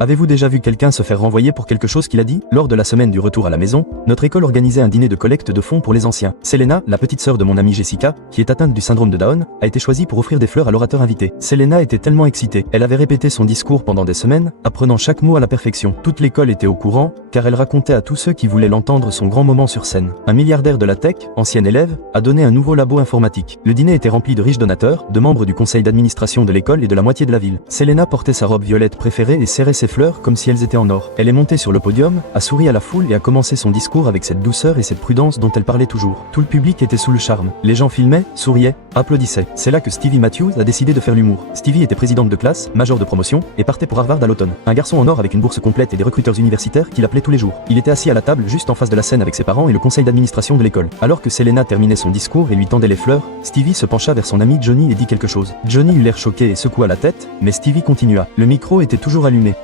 Avez-vous déjà vu quelqu'un se faire renvoyer pour quelque chose qu'il a dit? Lors de la semaine du retour à la maison, notre école organisait un dîner de collecte de fonds pour les anciens. Selena, la petite sœur de mon amie Jessica, qui est atteinte du syndrome de Down, a été choisie pour offrir des fleurs à l'orateur invité. Selena était tellement excitée. Elle avait répété son discours pendant des semaines, apprenant chaque mot à la perfection. Toute l'école était au courant, car elle racontait à tous ceux qui voulaient l'entendre son grand moment sur scène. Un milliardaire de la tech, ancien élève, a donné un nouveau labo informatique. Le dîner était rempli de riches donateurs, de membres du conseil d'administration de l'école et de la moitié de la ville. Selena portait sa robe violette préférée et serrait ses fleurs comme si elles étaient en or. Elle est montée sur le podium, a souri à la foule et a commencé son discours avec cette douceur et cette prudence dont elle parlait toujours. Tout le public était sous le charme. Les gens filmaient, souriaient, applaudissaient. C'est là que Stevie Matthews a décidé de faire l'humour. Stevie était présidente de classe, major de promotion, et partait pour Harvard à l'automne. Un garçon en or avec une bourse complète et des recruteurs universitaires qui l'appelaient tous les jours. Il était assis à la table juste en face de la scène avec ses parents et le conseil d'administration de l'école. Alors que Selena terminait son discours et lui tendait les fleurs, Stevie se pencha vers son ami Johnny et dit quelque chose. Johnny eut l'air choqué et secoua la tête, mais Stevie continua. Le micro était toujours allumé.